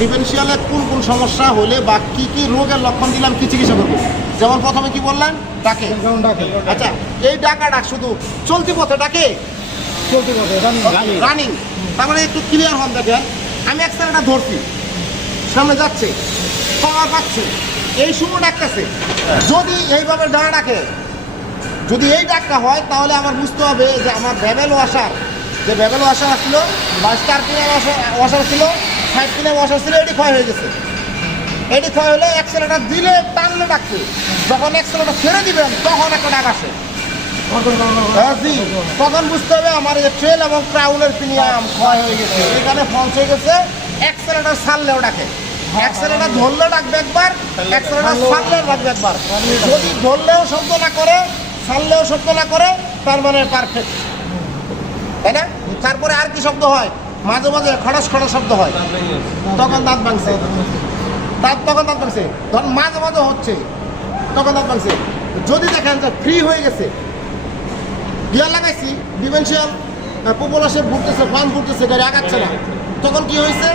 ডিফারেন্সিয়ালে কোন কোন সমস্যা হলে বা কি কি রোগের লক্ষণ দিলাম কি চিকিৎসা করব? যেমন প্রথমে কি বললেন? ডাকে। ডাকে। আচ্ছা এই ডাকা ডাক শুধু চলতি পথে ডাকে? চলতে পথে রানিং রানিং তারপরে একটু ক্লিয়ার হন দেখেন। আমি অ্যাক্সিডেন্টটা ধরছি। সামনে যাচ্ছে পাওয়ার পাচ্ছে। এই সময় ডাকতেছে। যদি এইভাবে ডানা ডাকে যদি এই ডাকটা হয় তাহলে আমার বুঝতে হবে যে আমার ভ্যাবেল ওয়াশার যে ভ্যাবেল ওয়াশার আসলো বা স্টার কিনার ওয়াশার ছিল ফাইভ কিনার ওয়াশার ছিল এটি ক্ষয় হয়ে গেছে। এটি ক্ষয় হলে অ্যাক্সেলেটার দিলে টানলে ডাকছে যখন অ্যাক্সেলেটার ছেড়ে দিবেন তখন একটা ডাক আসে। হ্যাঁ, জি। তখন বুঝতে হবে আমার এই ট্রেল এবং ক্রাউনের প্রিমিয়াম ক্ষয় হয়ে গেছে। এখানে ফলস হয়ে গেছে। অ্যাক্সেলেটার ছাড়লেও ডাকে। অ্যাক্সেলেটার ধরলেও ডাকবে একবার অ্যাক্সেলেটার ছাড়লেও ডাকবে একবার। যদি ধরলেও শব্দ না করে ছাড়লেও শব্দ না করে তার মানে পারফেক্ট তাই না? তারপরে আর কি শব্দ হয়? মাঝে মাঝে খড়স খড়স শব্দ হয়। তখন দাঁত ভাঙছে। দাঁত তখন দাঁত ভাঙছে। তখন মাঝে মাঝে হচ্ছে, তখন দাঁত ভাঙছে। যদি দেখেন যে ফ্রি হয়ে গেছে, গিয়ার লাগাইছি ডিফেন্সিয়াল পপুলাসে ঘুরতেছে ফান ঘুরতেছে, গাড়ি আগাচ্ছে না। তখন কি হয়েছে?